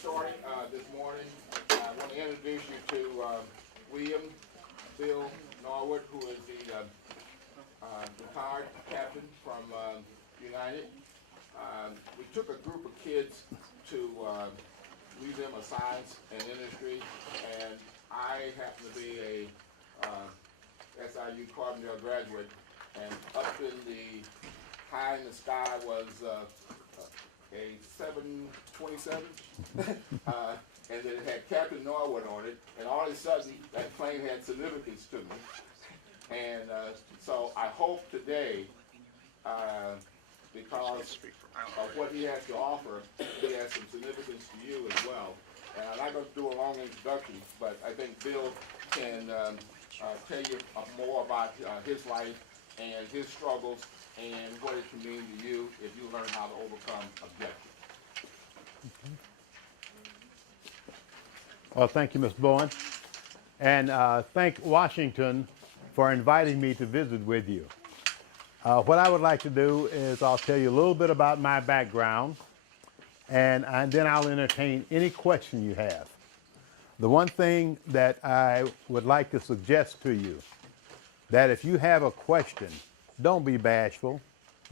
starting this morning, I want to introduce you to William Bill Norwood, who is the retired captain from United. We took a group of kids to read them a science and industry, and I happen to be a SIU Carbondale graduate, and up in the high in the sky was a 727, and then it had Captain Norwood on it, and all of a sudden that plane had significance to me. And so I hope today, because of what he has to offer, he has some significance to you as well. And I'm not going to do a long introduction, but I think Bill can tell you more about his life and his struggles and what it can mean to you if you learn how to overcome objections. Well, thank you, Ms. Bowen. And thank Washington for inviting me to visit with you. What I would like to do is I'll tell you a little bit about my background, and then I'll entertain any question you have. The one thing that I would like to suggest to you, that if you have a question, don't be bashful,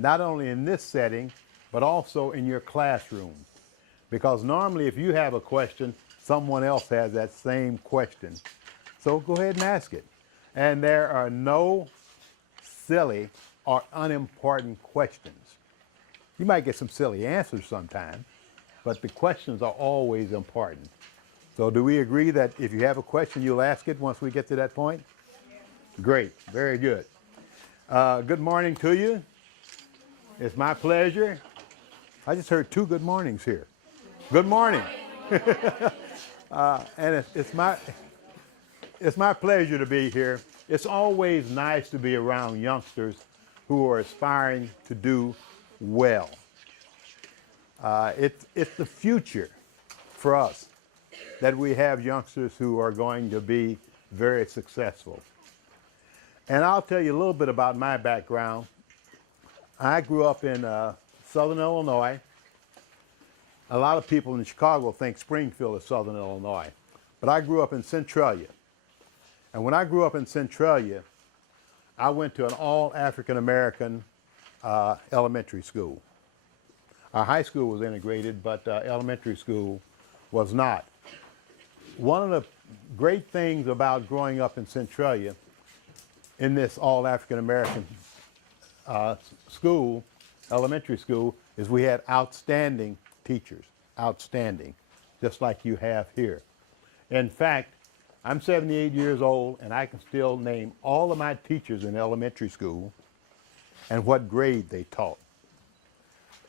not only in this setting, but also in your classroom. Because normally if you have a question, someone else has that same question. So go ahead and ask it. And there are no silly or unimportant questions. You might get some silly answers sometimes, but the questions are always important. So do we agree that if you have a question, you'll ask it once we get to that point? Great, very good. Good morning to you. It's my pleasure. I just heard 2 good mornings here. Good morning. And it's my pleasure to be here. It's always nice to be around youngsters who are aspiring to do well. It's the future for us that we have youngsters who are going to be very successful. And I'll tell you a little bit about my background. I grew up in Southern Illinois. A lot of people in Chicago think Springfield is Southern Illinois, but I grew up in Centralia. And when I grew up in Centralia, I went to an all African-American elementary school. Our high school was integrated, but elementary school was not. One of the great things about growing up in Centralia, in this all African-American school, elementary school, is we had outstanding teachers, outstanding, just like you have here. In fact, I'm 78 years old, and I can still name all of my teachers in elementary school and what grade they taught.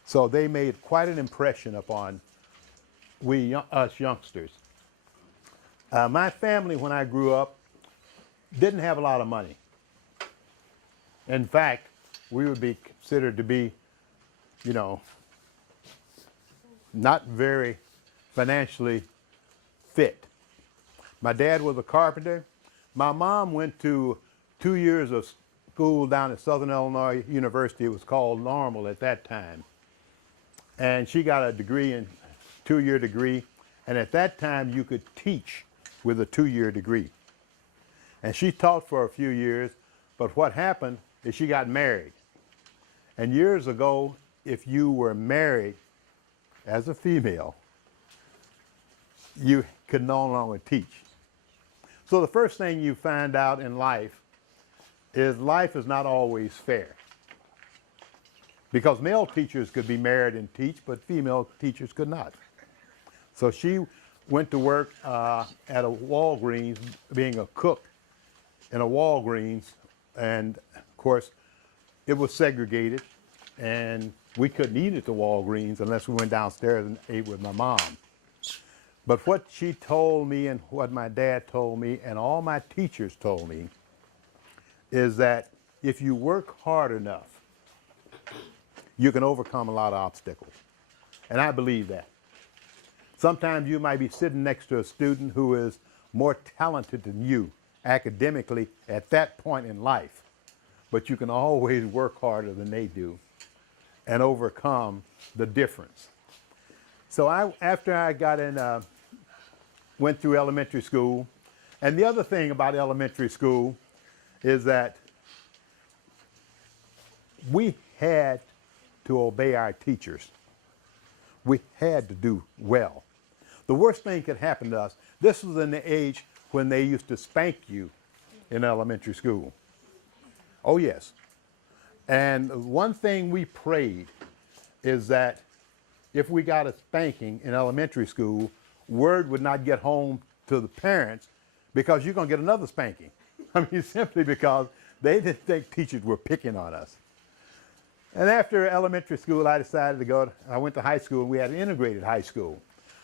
So they made quite an impression upon us youngsters. My family, when I grew up, didn't have a lot of money. In fact, we would be considered to be, you know, not very financially fit. My dad was a carpenter. My mom went to 2 years of school down at Southern Illinois University. It was called Norwood at that time. And she got a degree, in 2-year degree. And at that time, you could teach with a 2-year degree. And she taught for a few years, but what happened is she got married. And years ago, if you were married as a female, you could no longer teach. So the first thing you find out in life is not always fair. Because male teachers could be married and teach, but female teachers could not. So she went to work at a Walgreens, being a cook in a Walgreens, and of course it was segregated, and we couldn't eat at the Walgreens unless we went downstairs and ate with my mom. But what she told me and what my dad told me and all my teachers told me is that if you work hard enough, you can overcome a lot of obstacles. And I believe that. Sometimes you might be sitting next to a student who is more talented than you academically at that point in life, but you can always work harder than they do and overcome the difference. So after I got in, went through elementary school, and the other thing about elementary school is that we had to obey our teachers. We had to do well. The worst thing could happen to us, this was in the age when they used to spank you in elementary school. Oh yes. And one thing we prayed is that if we got a spanking in elementary school, word would not get home to the parents because you're going to get another spanking. I mean, simply because they didn't think teachers were picking on us. And after elementary school, I decided to go, I went to high school, and we had an integrated high school.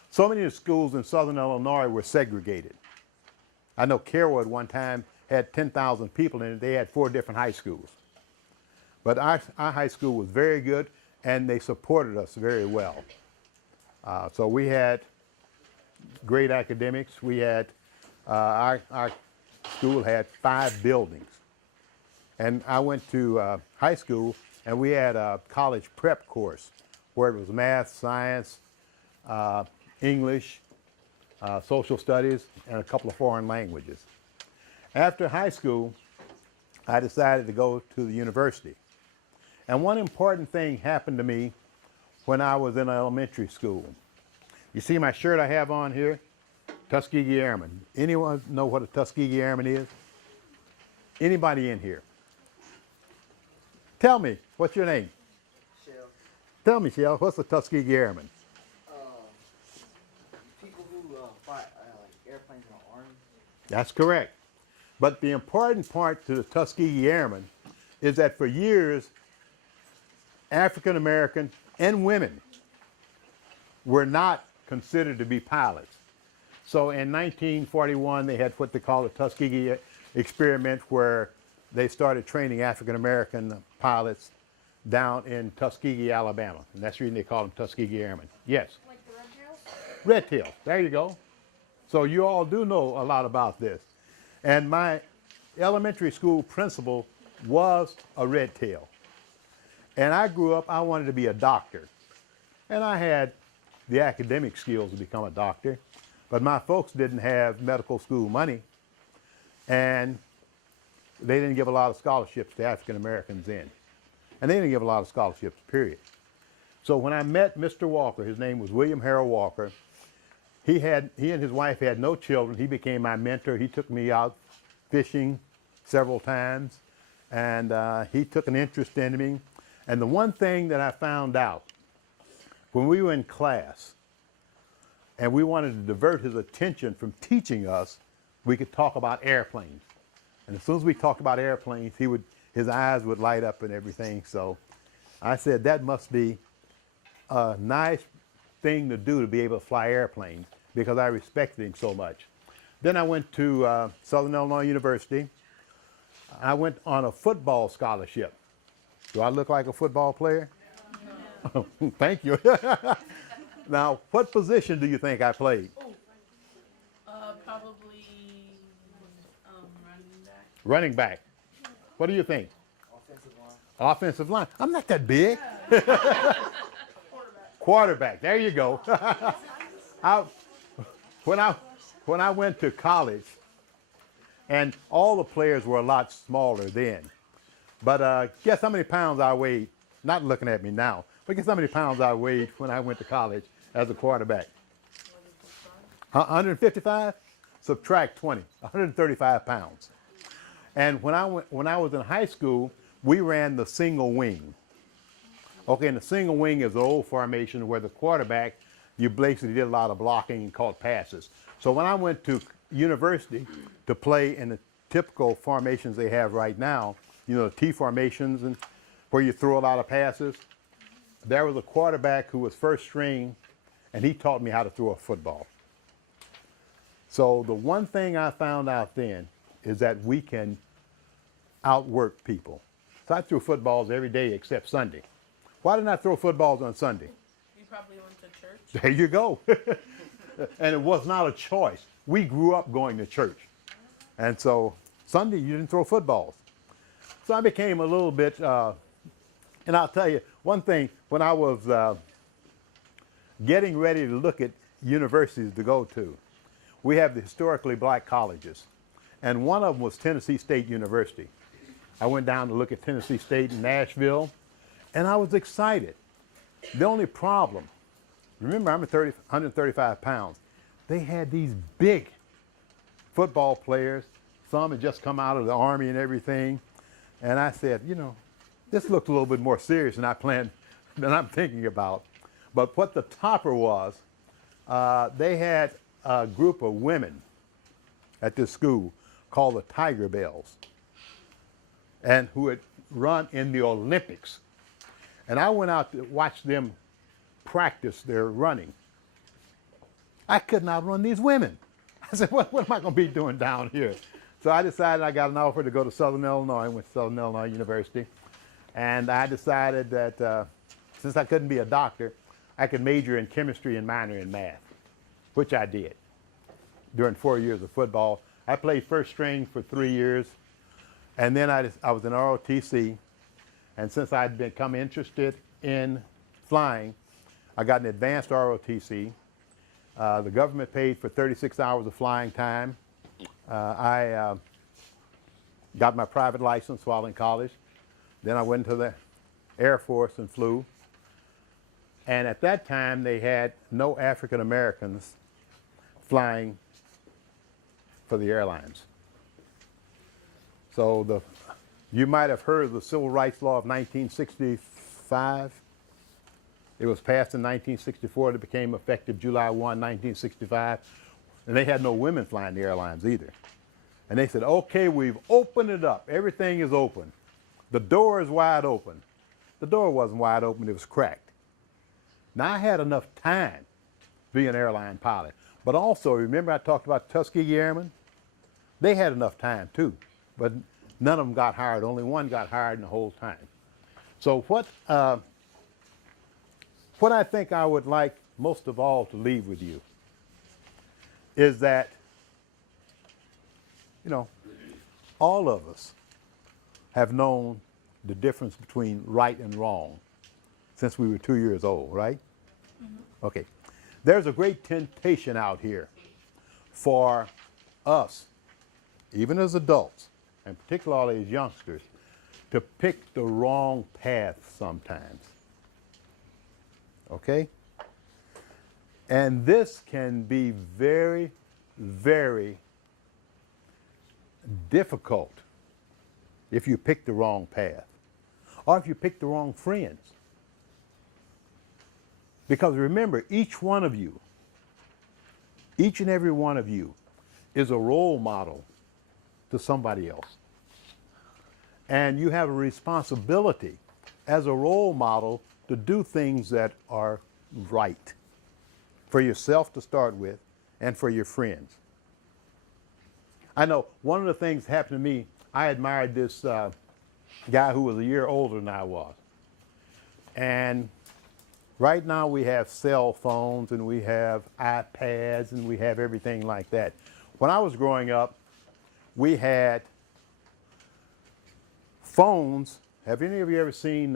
So many of the schools in southern Illinois were segregated. I know Carewood one time had 10,000 people in it. They had 4 different high schools. But our high school was very good, and they supported us very well. So we had great academics. We had, our school had 5 buildings. And I went to high school, and we had a college prep course where it was math, science, English, social studies, and a couple of foreign languages. After high school, I decided to go to the university. And one important thing happened to me when I was in elementary school. You see my shirt I have on here? Tuskegee Airman. Anyone know what a Tuskegee Airman is? Anybody in here? Tell me, what's your name? Shell. Tell me, Shell, what's a Tuskegee Airman? People who fly like airplanes in the army. That's correct. But the important part to the Tuskegee Airmen is that for years, African American and women were not considered to be pilots. So in 1941, they had what they call the Tuskegee experiment, where they started training African American pilots down in Tuskegee, Alabama. And that's the reason they call them Tuskegee Airmen. Yes? Like the red tails? Red tail, there you go. So you all do know a lot about this. And my elementary school principal was a red tail. And I grew up, I wanted to be a doctor. And I had the academic skills to become a doctor, but my folks didn't have medical school money, and they didn't give a lot of scholarships to African Americans then. And they didn't give a lot of scholarships, period. So when I met Mr. Walker, his name was William Harold Walker, he and his wife had no children. He became my mentor. He took me out fishing several times, and he took an interest in me. And the one thing that I found out, when we were in class and we wanted to divert his attention from teaching us, we could talk about airplanes. And as soon as we talked about airplanes, his eyes would light up and everything. So I said, that must be a nice thing to do, to be able to fly airplanes, because I respected him so much. Then I went to Southern Illinois University. I went on a football scholarship. Do I look like a football player? No. Thank you. Now, what position do you think I played? Probably running back. Running back. What do you think? Offensive line. Offensive line. I'm not that big. Quarterback. There you go. When I went to college, and all the players were a lot smaller then, but guess how many pounds I weighed? Not looking at me now, but guess how many pounds I weighed when I went to college as a quarterback? 155? Subtract 20, 135 pounds. And when I was in high school, we ran the single wing. Okay, and the single wing is the old formation where the quarterback, you basically did a lot of blocking and caught passes. So when I went to university to play in the typical formations they have right now, you know, the T formations, and where you throw a lot of passes, there was a quarterback who was first string, and he taught me how to throw a football. So the one thing I found out then is that we can outwork people. So I threw footballs every day except Sunday. Why didn't I throw footballs on Sunday? You probably went to church. There you go. And it was not a choice. We grew up going to church. And so Sunday you didn't throw footballs. So I became a little bit, and I'll tell you one thing, when I was getting ready to look at universities to go to. We have the historically black colleges, and one of them was Tennessee State University. I went down to look at Tennessee State in Nashville, and I was excited. The only problem, remember I'm 135 pounds. They had these big football players. Some had just come out of the Army and everything. And I said, you know, this looked a little bit more serious than I'm thinking about. But what the topper was, they had a group of women at this school called the Tiger Bells, and who had run in the Olympics. And I went out to watch them practice their running. I could not run these women. I said, what am I going to be doing down here? So I decided I got an offer to go to Southern Illinois. I went to Southern Illinois University. And I decided that since I couldn't be a doctor, I could major in chemistry and minor in math, which I did during 4 years of football. I played first string for 3 years. And then I was in ROTC. And since I'd become interested in flying, I got an advanced ROTC. The government paid for 36 hours of flying time. I got my private license while in college. Then I went to the Air Force and flew. And at that time, they had no African Americans flying for the airlines. So you might have heard of the Civil Rights Law of 1965. It was passed in 1964. It became effective July 1, 1965. And they had no women flying the airlines either. And they said, okay, we've opened it up. Everything is open. The door is wide open. The door wasn't wide open, it was cracked. Now I had enough time to be an airline pilot. But also, remember I talked about Tuskegee Airmen? They had enough time too. But none of them got hired. Only one got hired in the whole time. So what I think I would like most of all to leave with you is that, you know, all of us have known the difference between right and wrong since we were 2 years old, right? Mm-hmm. Okay. There's a great temptation out here for us, even as adults, and particularly as youngsters, to pick the wrong path sometimes. Okay? And this can be very, very difficult if you pick the wrong path or if you pick the wrong friends. Because remember, each one of you, each and every one of you is a role model to somebody else. And you have a responsibility as a role model to do things that are right for yourself to start with and for your friends. I know one of the things that happened to me, I admired this guy who was a year older than I was. And right now we have cell phones and we have iPads and we have everything like that. When I was growing up, we had phones. Have any of you ever seen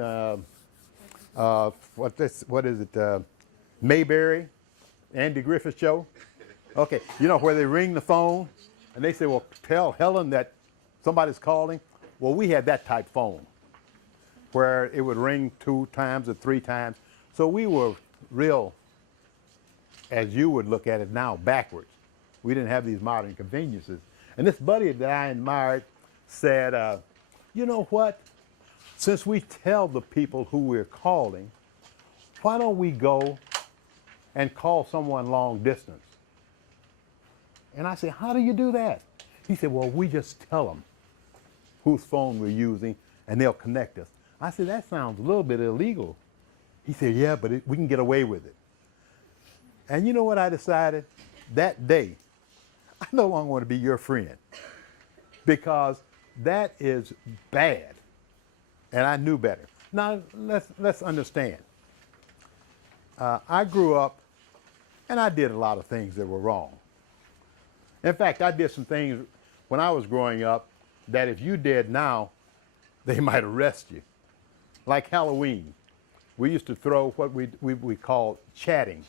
what is it? Mayberry, Andy Griffith Show? Okay, you know where they ring the phone and they say, well, tell Helen that somebody's calling. Well, we had that type phone where it would ring 2 times or 3 times. So we were real, as you would look at it now, backwards. We didn't have these modern conveniences. And this buddy that I admired said, you know what? Since we tell the people who we're calling, why don't we go and call someone long distance? And I said, how do you do that? He said, well, we just tell them whose phone we're using and they'll connect us. I said, that sounds a little bit illegal. He said, yeah, but we can get away with it. And you know what I decided? That day, I no longer want to be your friend because that is bad. And I knew better. Now, let's understand. I grew up and I did a lot of things that were wrong. In fact, I did some things when I was growing up that if you did now, they might arrest you. Like Halloween. we used to throw what we called chatting.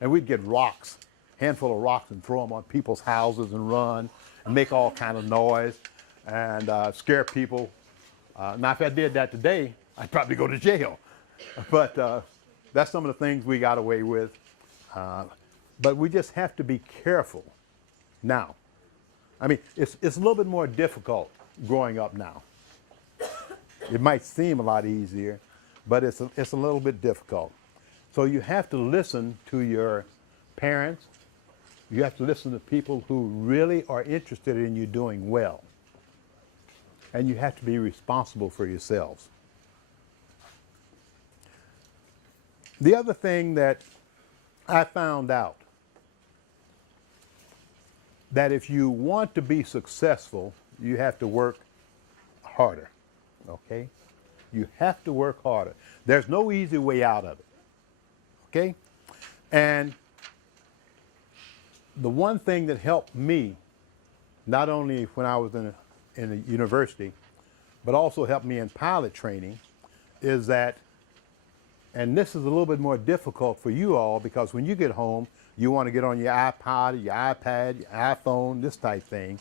And we'd get rocks, handful of rocks, and throw them on people's houses and run and make all kind of noise and scare people. Now, if I did that today, I'd probably go to jail. But that's some of the things we got away with. But we just have to be careful now. I mean, it's a little bit more difficult growing up now. It might seem a lot easier, but it's a little bit difficult. So you have to listen to your parents. You have to listen to people who really are interested in you doing well. And you have to be responsible for yourselves. The other thing that I found out, that if you want to be successful, you have to work harder, okay? You have to work harder. There's no easy way out of it, okay? And the one thing that helped me, not only when I was in a university, but also helped me in pilot training, is that, and this is a little bit more difficult for you all, because when you get home, you want to get on your iPod, your iPad, your iPhone, this type thing.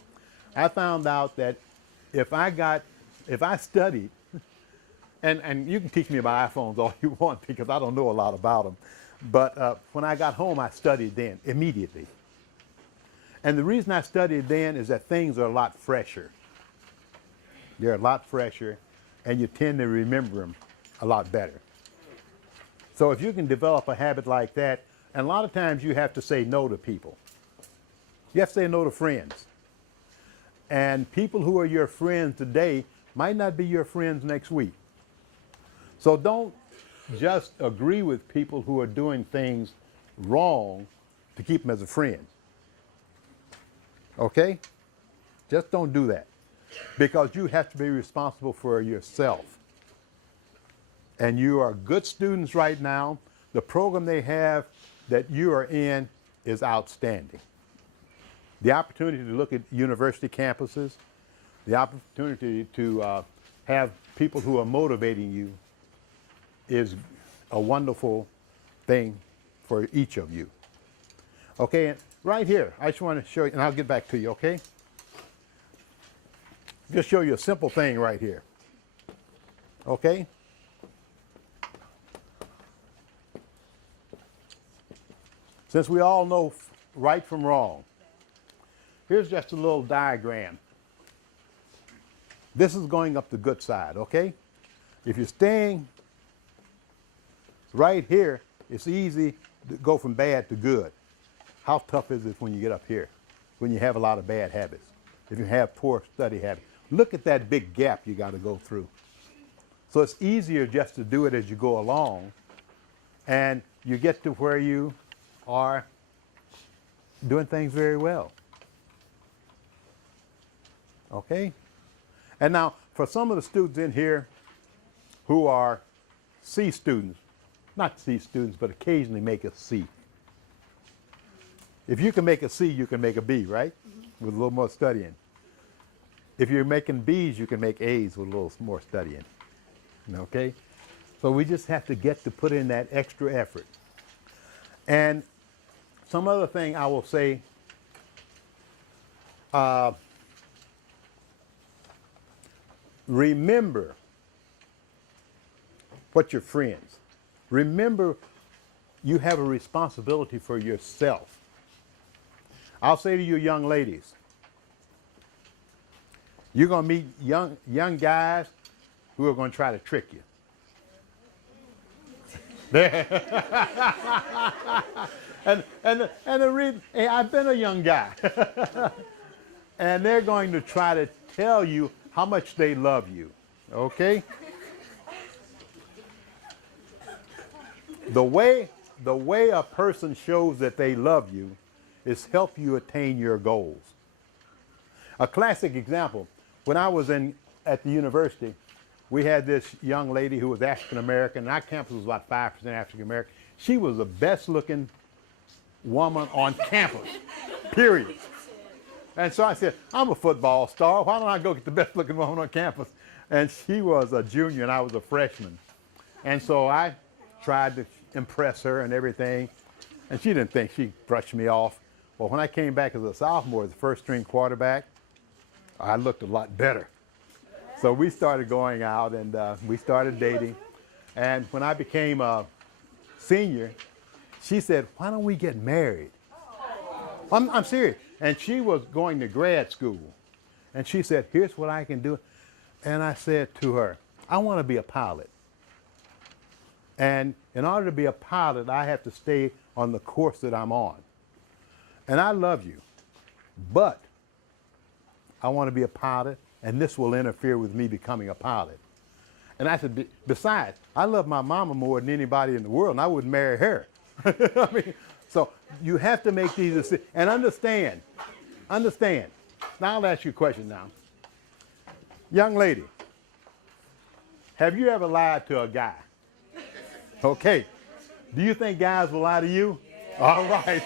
I found out that if I studied, and you can teach me about iPhones all you want, because I don't know a lot about them, but when I got home, I studied then, immediately. And the reason I studied then is that things are a lot fresher. They're a lot fresher, and you tend to remember them a lot better. So if you can develop a habit like that, and a lot of times you have to say no to people. You have to say no to friends. And people who are your friends today might not be your friends next week. So don't just agree with people who are doing things wrong to keep them as a friend. Okay? Just don't do that. Because you have to be responsible for yourself. And you are good students right now. The program they have that you are in is outstanding. The opportunity to look at university campuses, the opportunity to have people who are motivating you is a wonderful thing for each of you. Okay, and right here, I just want to show you, and I'll get back to you, okay? Just show you a simple thing right here. Okay? Since we all know right from wrong, here's just a little diagram. This is going up the good side, okay? If you're staying right here, it's easy to go from bad to good. How tough is it when you get up here, when you have a lot of bad habits, if you have poor study habits? Look at that big gap you got to go through. So it's easier just to do it as you go along, and you get to where you are doing things very well. Okay? And now, for some of the students in here who are C students, not C students, but occasionally make a C. If you can make a C, you can make a B, right? Mm-hmm. With a little more studying. If you're making B's, you can make A's with a little more studying. Okay? So we just have to get to put in that extra effort. And some other thing I will say, remember what your friends. Remember you have a responsibility for yourself. I'll say to you young ladies, you're going to meet young guys who are going to try to trick you. and the reason, hey, I've been a young guy. And they're going to try to tell you how much they love you, okay? The way a person shows that they love you is help you attain your goals. A classic example, when I was at the university, we had this young lady who was African American, and our campus was about 5% African American. She was the best looking woman on campus, period. And so I said, I'm a football star. Why don't I go get the best looking woman on campus? And she was a junior and I was a freshman. And so I tried to impress her and everything, and she didn't think she brushed me off. Well, when I came back as a sophomore, as the first string quarterback, I looked a lot better. So we started going out and we started dating. And when I became a senior, she said, why don't we get married? I'm serious. And she was going to grad school. And she said, here's what I can do. And I said to her, I want to be a pilot. And in order to be a pilot, I have to stay on the course that I'm on. And I love you, but I want to be a pilot, and this will interfere with me becoming a pilot. And I said, besides, I love my mama more than anybody in the world, and I wouldn't marry her. I mean, so you have to make these decisions. And understand. Now I'll ask you a question now. Young lady, have you ever lied to a guy? Okay. Do you think guys will lie to you? Yeah. All right.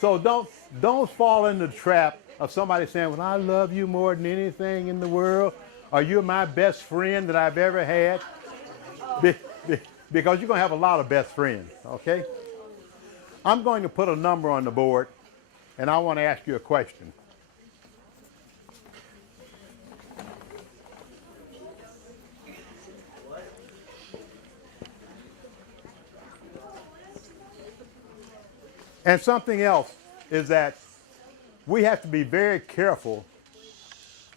So don't fall in the trap of somebody saying, well, I love you more than anything in the world, or you're my best friend that I've ever had. Because you're going to have a lot of best friends, okay? I'm going to put a number on the board, and I want to ask you a question. And something else is that we have to be very careful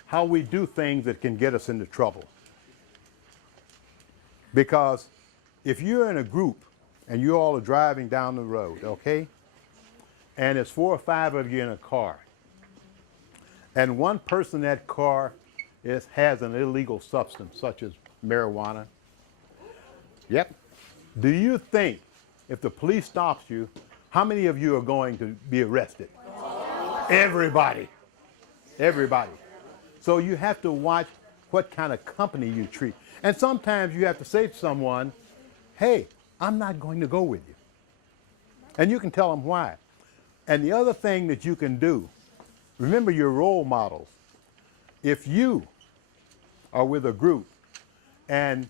how we do things that can get us into trouble. Because if you're in a group and you all are driving down the road, okay, and there's 4 or 5 of you in a car, and one person in that car has an illegal substance such as marijuana, yep, do you think if the police stops you, how many of you are going to be arrested? Everybody. Everybody. So you have to watch what kind of company you treat. And sometimes you have to say to someone, hey, I'm not going to go with you. And you can tell them why. And the other thing that you can do, remember your role models. If you are with a group and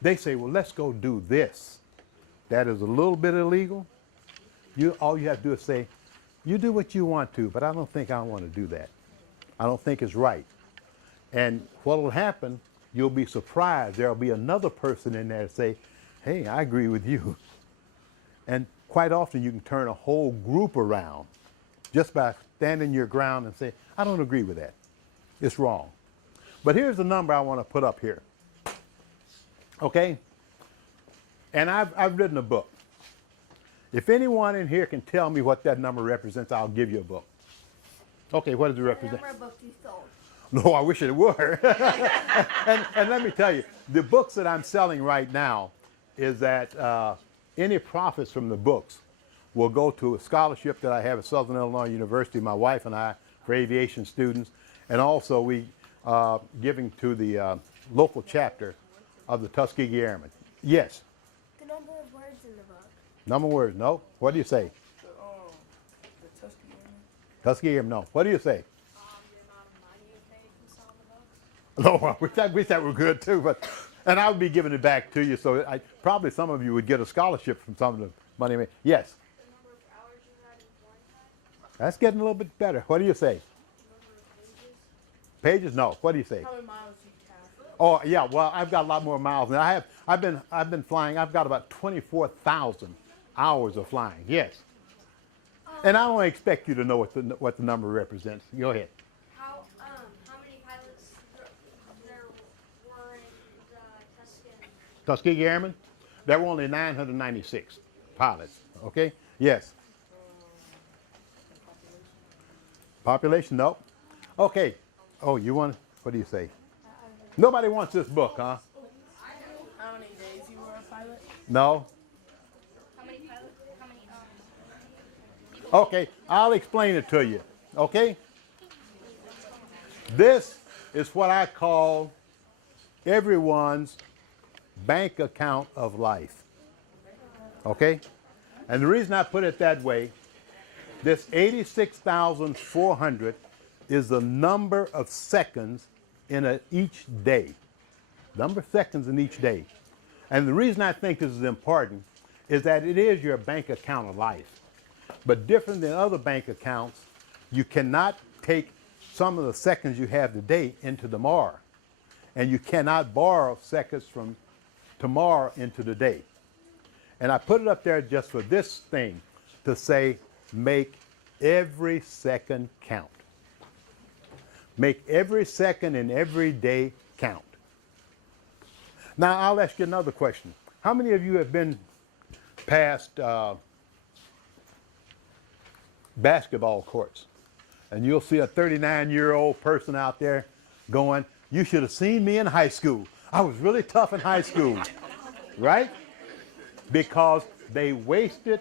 they say, well, let's go do this, that is a little bit illegal, all you have to do is say, you do what you want to, but I don't think I want to do that. I don't think it's right. And what will happen, you'll be surprised. There'll be another person in there to say, hey, I agree with you. And quite often you can turn a whole group around just by standing your ground and say, I don't agree with that. It's wrong. But here's the number I want to put up here. Okay? And I've written a book. If anyone in here can tell me what that number represents, I'll give you a book. Okay, what does it represent? The number of books you sold. No, I wish it were. and let me tell you, the books that I'm selling right now is that any profits from the books will go to a scholarship that I have at Southern Illinois University, my wife and I, for aviation students. And also we giving to the local chapter of the Tuskegee Airmen. Yes? The number of words in the book. Number of words, no. What do you say? The Tuskegee Airmen. Tuskegee Airmen, no. What do you say? The amount of money you paid from selling the books. No, we thought we were good too, but, and I would be giving it back to you, so probably some of you would get a scholarship from some of the money. Yes? The number of hours you had in flight time. That's getting a little bit better. What do you say? The number of pages. Pages? No. What do you say? How many miles you have? Oh, yeah, well, I've got a lot more miles than I have. I've been flying. I've got about 24,000 hours of flying. Yes. And I don't expect you to know what the number represents. Go ahead. How many pilots there were in the Tuskegee Airmen? There were only 996 pilots. Okay? Yes. Population? No. Okay. Oh, you want? What do you say? Nobody wants this book, huh? How many days you were a pilot? No. How many pilots? How many Okay, I'll explain it to you. Okay? This is what I call everyone's bank account of life. Okay? And the reason I put it that way, this 86,400 is the number of seconds in each day. Number of seconds in each day. And the reason I think this is important is that it is your bank account of life. But different than other bank accounts, you cannot take some of the seconds you have today into tomorrow. And you cannot borrow seconds from tomorrow into the day. And I put it up there just for this thing, to say, make every second count. Make every second and every day count. Now, I'll ask you another question. How many of you have been past basketball courts? And you'll see a 39-year-old person out there going, you should have seen me in high school. I was really tough in high school, right? Because they wasted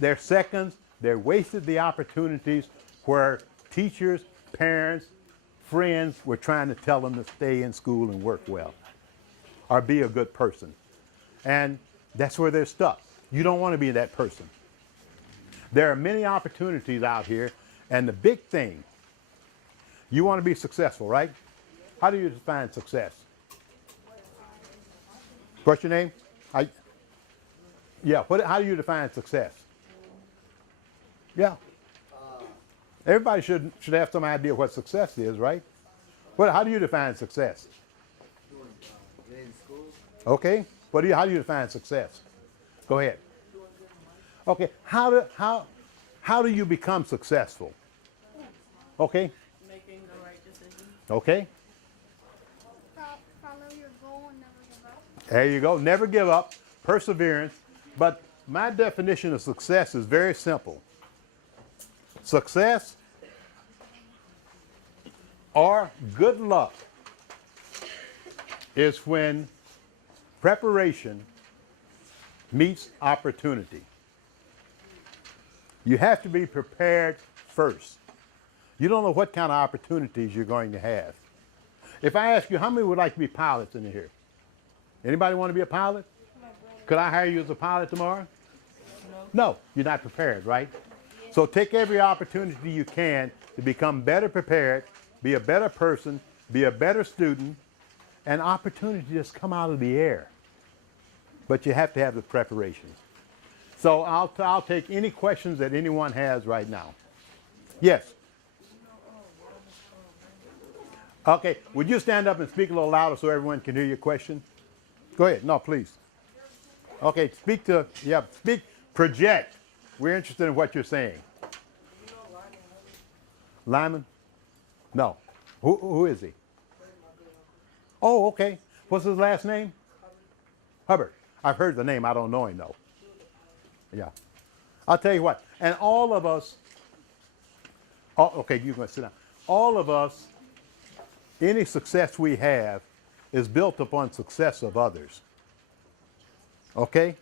their seconds, they wasted the opportunities where teachers, parents, friends were trying to tell them to stay in school and work well or be a good person. And that's where they're stuck. You don't want to be that person. There are many opportunities out here, and the big thing, you want to be successful, right? How do you define success? What's your name? How do you define success? Yeah. Everybody should have some idea what success is, right? How do you define success? Good in school. Okay. How do you define success? Go ahead. Okay. How do you become successful? Okay. Making the right decision. Okay. Follow your goal and never give up. There you go. Never give up. Perseverance. But my definition of success is very simple. Success or good luck is when preparation meets opportunity. You have to be prepared first. You don't know what kind of opportunities you're going to have. If I ask you, how many would like to be pilots in here? Anybody want to be a pilot? Could I hire you as a pilot tomorrow? No, you're not prepared, right? So take every opportunity you can to become better prepared, be a better person, be a better student, and opportunities just come out of the air. But you have to have the preparation. So I'll take any questions that anyone has right now. Yes? Okay, would you stand up and speak a little louder so everyone can hear your question? Go ahead. No, please. Okay, project. We're interested in what you're saying. Lyman? No. Who is he? Oh, okay. What's his last name? Hubbard. I've heard the name. I don't know him, though. Yeah. I'll tell you what. And all of us, okay, you can sit down. All of us, any success we have is built upon success of others. Okay?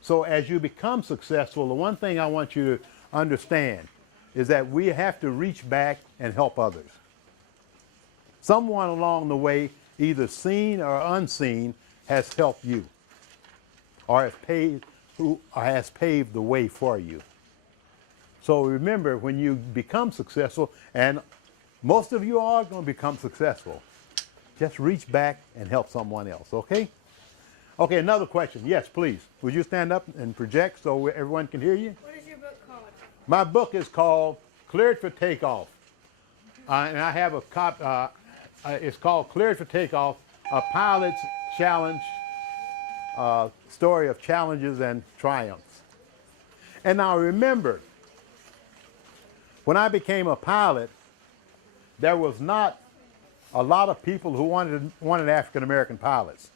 So as you become successful, the one thing I want you to understand is that we have to reach back and help others. Someone along the way, either seen or unseen, has helped you or has paved the way for you. So remember, when you become successful, and most of you are going to become successful, just reach back and help someone else, okay? Okay, another question. Yes, please. Would you stand up and project so everyone can hear you? What is your book called? My book is called Cleared for Takeoff. And I have a copy. It's called Cleared for Takeoff, A Pilot's Challenge, Story of Challenges and Triumphs. And now remember, when I became a pilot, there was not a lot of people who wanted African-American pilots.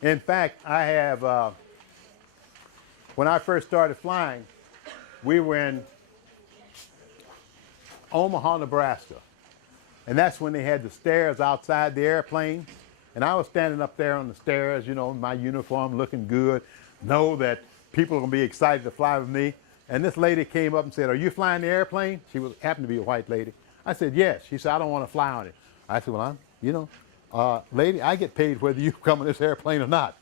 In fact, I have, when I first started flying, we were in Omaha, Nebraska. And that's when they had the stairs outside the airplane. And I was standing up there on the stairs, you know, in my uniform, looking good, know that people are going to be excited to fly with me. And this lady came up and said, "Are you flying the airplane?" She happened to be a white lady. I said, "Yes." She said, "I don't want to fly on it." I said, "Well, lady, I get paid whether you come on this airplane or not.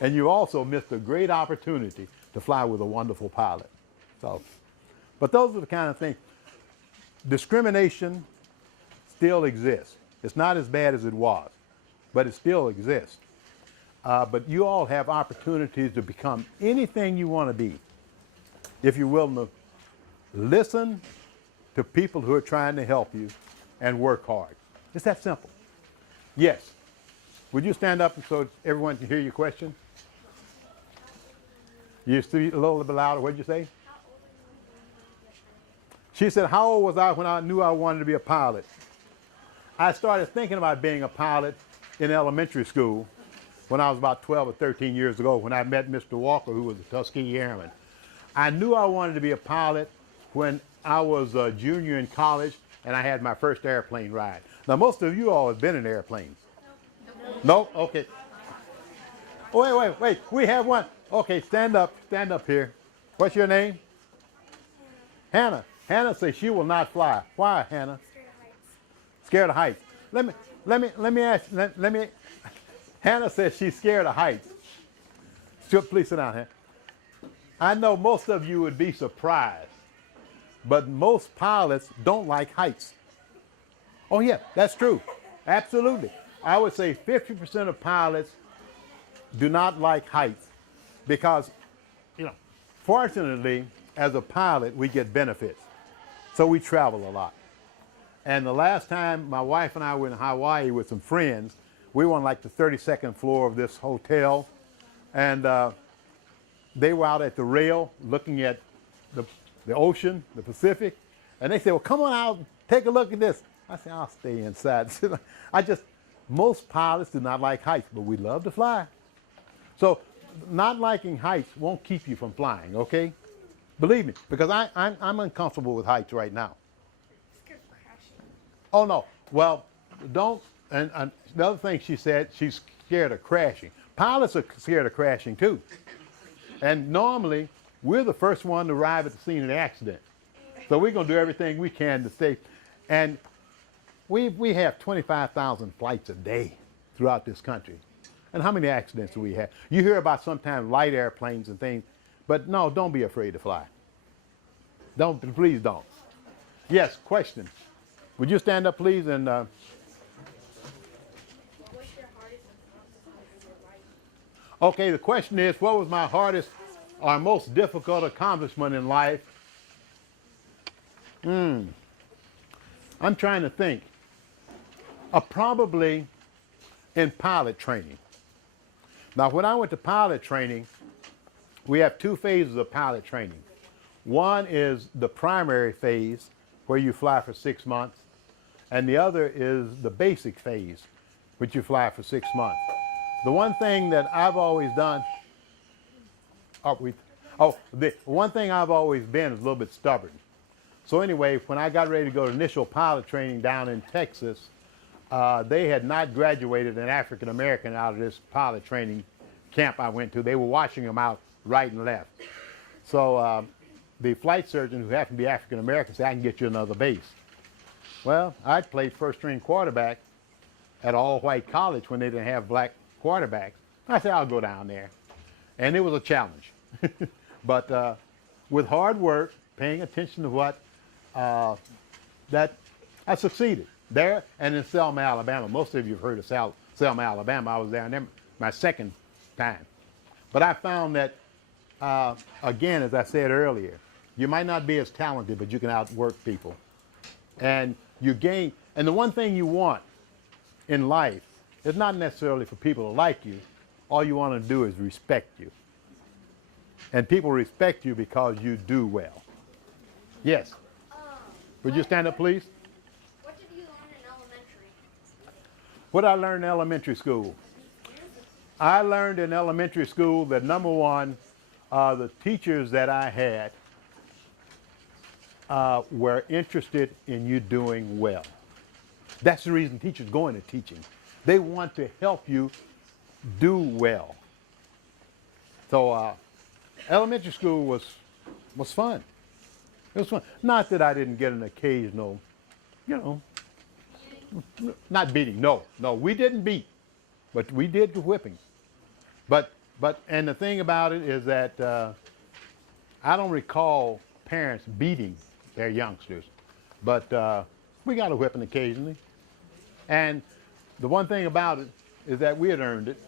And you also missed a great opportunity to fly with a wonderful pilot." So, but those are the kind of things. Discrimination still exists. It's not as bad as it was, but it still exists. But you all have opportunities to become anything you want to be if you're willing to listen to people who are trying to help you and work hard. It's that simple. Yes. Would you stand up so everyone can hear your question? You speak a little bit louder. What did you say? She said, how old was I when I knew I wanted to be a pilot? I started thinking about being a pilot in elementary school when I was about 12 or 13 years ago when I met Mr. Walker, who was a Tuskegee Airman. I knew I wanted to be a pilot when I was a junior in college and I had my first airplane ride. Now, most of you all have been in airplanes. No? Okay. Oh, wait. We have one. Okay, stand up here. What's your name? Hannah. Hannah says she will not fly. Why, Hannah? Scared of heights. Let me ask. Hannah says she's scared of heights. Please sit down, Hannah. I know most of you would be surprised, but most pilots don't like heights. Oh yeah, that's true. Absolutely. I would say 50% of pilots do not like heights because, fortunately, as a pilot, we get benefits. So we travel a lot. And the last time my wife and I were in Hawaii with some friends, we were on like the 32nd floor of this hotel. And they were out at the rail looking at the ocean, the Pacific. And they said, well, come on out and take a look at this. I said, I'll stay inside. Most pilots do not like heights, but we love to fly. So not liking heights won't keep you from flying, okay? Believe me, because I'm uncomfortable with heights right now. Scared of crashing. Oh, no. Well, don't. And the other thing she said, she's scared of crashing. Pilots are scared of crashing, too. And normally, we're the first one to arrive at the scene of the accident. So we're going to do everything we can to stay. And we have 25,000 flights a day throughout this country. And how many accidents do we have? You hear about sometimes light airplanes and things, but no, don't be afraid to fly. Please don't. Yes, question. Would you stand up, please? And What was your hardest accomplishment in your life? okay, the question is, what was my hardest or most difficult accomplishment in life? I'm trying to think. Probably in pilot training. Now, when I went to pilot training, we have two phases of pilot training. One is the primary phase, where you fly for 6 months, and the other is the basic phase, which you fly for 6 months. The one thing that I've always done, the one thing I've always been is a little bit stubborn. So anyway, when I got ready to go to initial pilot training down in Texas, they had not graduated an African American out of this pilot training camp I went to. They were washing them out right and left. So the flight surgeon, who happened to be African American, said, I can get you another base. Well, I played first string quarterback at all-white college when they didn't have black quarterbacks. I said, I'll go down there. And it was a challenge. But with hard work, paying attention to what, that I succeeded there and in Selma, Alabama. Most of you have heard of Selma, Alabama. I was down there my second time. But I found that, again, as I said earlier, you might not be as talented, but you can outwork people. And you gain, and the one thing you want in life is not necessarily for people to like you. All you want to do is respect you. And people respect you because you do well. Yes. Would you stand up, please? What did you learn in elementary? What did I learn in elementary school? I learned in elementary school that, number one, the teachers that I had were interested in you doing well. That's the reason teachers go into teaching. They want to help you do well. So elementary school was fun. It was fun. Not that I didn't get an occasional, not beating. No, we didn't beat, but we did the whipping. And the thing about it is that I don't recall parents beating their youngsters, but we got a whipping occasionally. And the one thing about it is that we had earned it.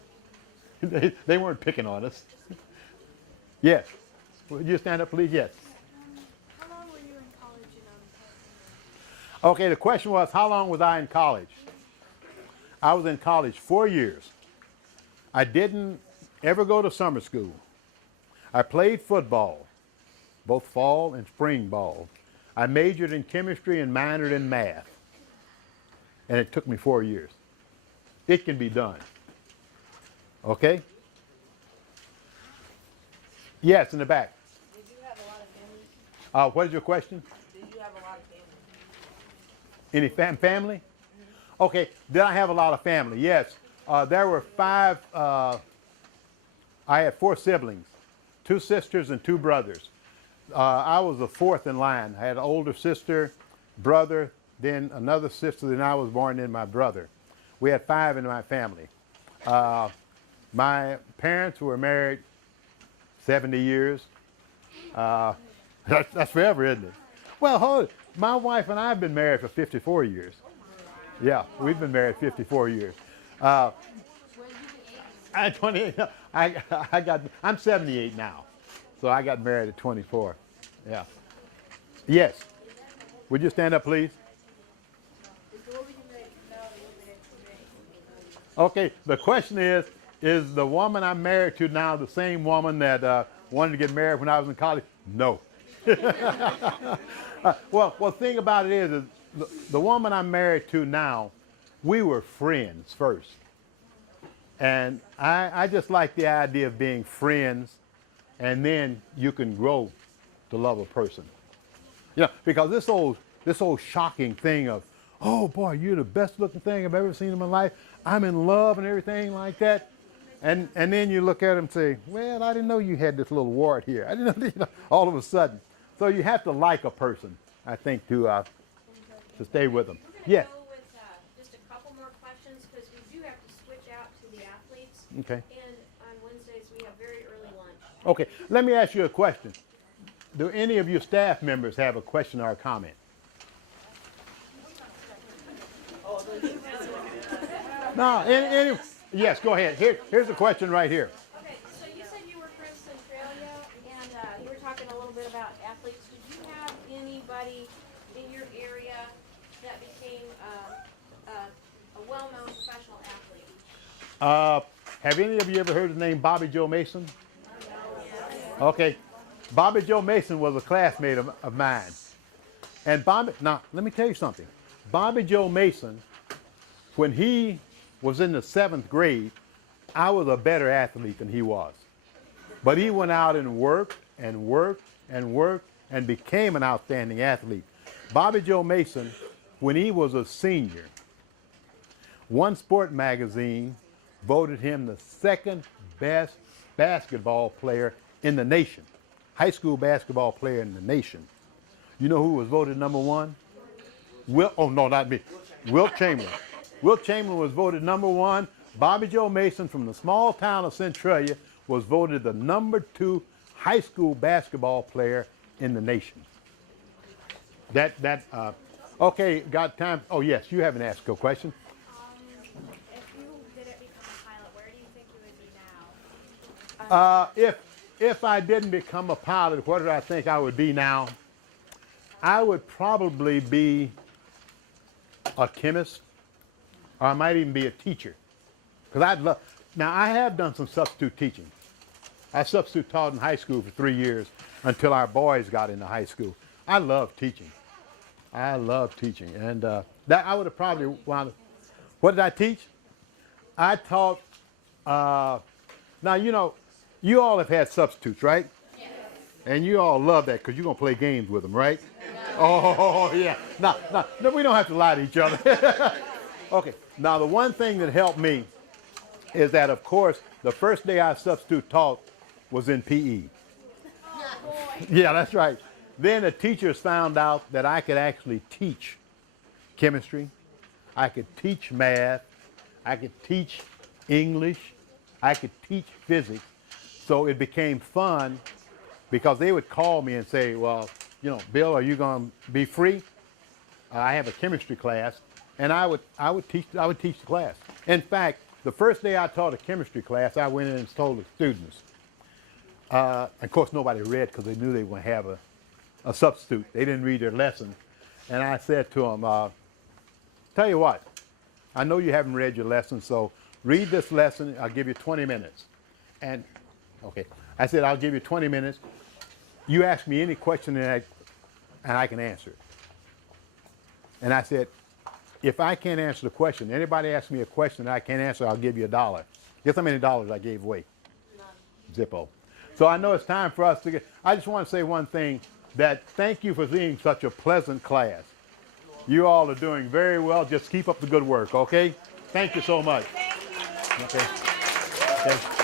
They weren't picking on us. Yes. Would you stand up, please? Yes. How long were you in college in California? Okay, the question was, how long was I in college? I was in college 4 years. I didn't ever go to summer school. I played football, both fall and spring ball. I majored in chemistry and minored in math. And it took me 4 years. It can be done. Okay? Yes, in the back. Did you have a lot of family? What is your question? Did you have a lot of family? Any family? Okay, did I have a lot of family? Yes. There were five, I had 4 siblings, 2 sisters and 2 brothers. I was the 4th in line. I had an older sister, brother, then another sister, then I was born, then my brother. We had 5 in my family. My parents were married 70 years. That's forever, isn't it? Well, hold it. My wife and I have been married for 54 years. Yeah, we've been married 54 years. I'm 28. I'm 78 now, so I got married at 24. Yeah. Yes. Would you stand up, please? Okay. The question is the woman I'm married to now the same woman that wanted to get married when I was in college? No. Well, the thing about it is the woman I'm married to now, we were friends first. And I just like the idea of being friends, and then you can grow to love a person. You know, because this old shocking thing of, oh boy, you're the best looking thing I've ever seen in my life. I'm in love and everything like that. And then you look at him and say, well, I didn't know you had this little wart here. I didn't know, you know, all of a sudden. So you have to like a person, I think, to stay with them. Yes. Go with just a couple more questions because we do have to switch out to the athletes. Okay. And on Wednesdays we have very early lunch. Okay. Let me ask you a question. Do any of your staff members have a question or a comment? No. Yes. Go ahead. Here's a question right here. Okay, so you said you were from Centralia and you were talking a little bit about athletes. Did you have anybody in your area that became a well-known professional athlete? Have any of you ever heard the name Bobby Joe Mason? Okay. Bobby Joe Mason was a classmate of mine. And now, let me tell you something. Bobby Joe Mason, when he was in the 7th grade, I was a better athlete than he was. But he went out and worked and worked and worked and became an outstanding athlete. Bobby Joe Mason, when he was a senior, One Sport magazine voted him the 2nd best basketball player in the nation. High school basketball player in the nation. You know who was voted number 1? Not me. Wilt Chamberlain. Wilt Chamberlain was voted number 1. Bobby Joe Mason from the small town of Centralia was voted the number 2 high school basketball player in the nation. Okay, got time? Oh yes, you haven't asked a question. If you didn't become a pilot, where do you think you would be now? If I didn't become a pilot, what do I think I would be now? I would probably be a chemist, or I might even be a teacher. Because now I have done some substitute teaching. I substitute taught in high school for 3 years until our boys got into high school. I love teaching. I love teaching. And that I would have probably wound up. What did I teach? I taught, now you know, you all have had substitutes, right? Yes. And you all love that because you're going to play games with them, right? Oh, yeah. No, we don't have to lie to each other. Okay. Now, the one thing that helped me is that, of course, the first day I substitute taught was in PE. Oh, boy. Yeah, that's right. Then the teachers found out that I could actually teach chemistry. I could teach math. I could teach English. I could teach physics. So it became fun because they would call me and say, well, you know, Bill, are you going to be free? I have a chemistry class, and I would teach the class. In fact, the first day I taught a chemistry class, I went in and told the students. Of course, nobody read because they knew they were going to have a substitute. They didn't read their lesson. And I said to them, tell you what, I know you haven't read your lesson, so read this lesson. I'll give you 20 minutes. And, okay, I said, I'll give you 20 minutes. You ask me any question and I can answer it. And I said, if I can't answer the question, anybody asks me a question that I can't answer, I'll give you $1. Guess how many dollars I gave away? None. Zippo. So I know it's time for us to get, I just want to say one thing, that thank you for being such a pleasant class. You all are doing very well. Just keep up the good work, okay? Thank you so much. Thank you. Okay. Okay.